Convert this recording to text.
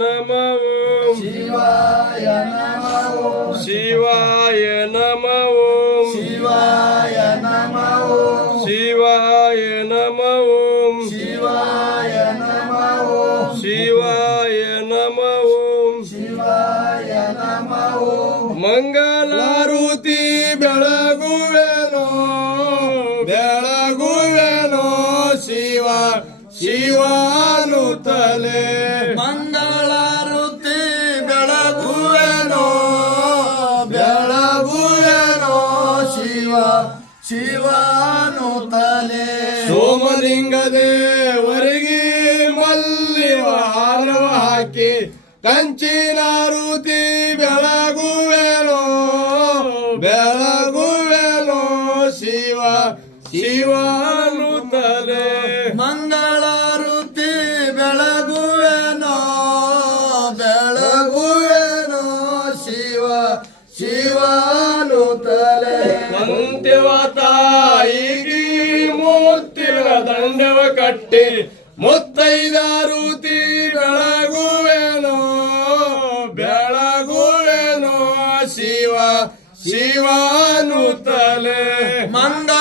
नमो शिवाय नमो शिवाय नमो शिवाय नमो शिवाय नमो शिवाय नमो शिवाय नमो शिवाय नमो मंगलारुति ಬೆಳಗುವೆನೋ ಬೆಳಗುವೆನೋ ಶಿವ ಶಿವಾನುತ್ತಲೇ ಮಂಗಳಾರುತಿ ಬೆಳಗುವೆನೋ ಬೆಳಗುವೆನೋ ಶಿವ ಶಿವಾನುತ್ತಲೇ ಸೋಮಲಿಂಗ ದೇವರಿಗೆ ಮಲ್ಲಿವ ಹಾರವ ಹಾಕಿ ಕಂಚಿನಾರುತಿ ಬೆಳಗುವೆನೋ ಬೆಳಗುವೆನೋ ಶಿವ ಶಿವಾನುತ್ತಲೇ ಮಂಗಳಾರುತಿ ಬೆಳಗುವೆನೋ ಬೆಳಗುವೆನೋ ಶಿವ ಶಿವಾನುತ್ತಲೇ ಅಂತ್ಯವ ತಾಯಿಗೆ ಮುತ್ತಿನ ದಂಡವ ಕಟ್ಟಿ ಮುತ್ತೈದಾರುತಿ ಬೆಳಗುವೆನೋ ಬೆಳಗುವೆನೋ ಶಿವ ಶಿವಾನುತ್ತಲೇ ಮಂಗಳ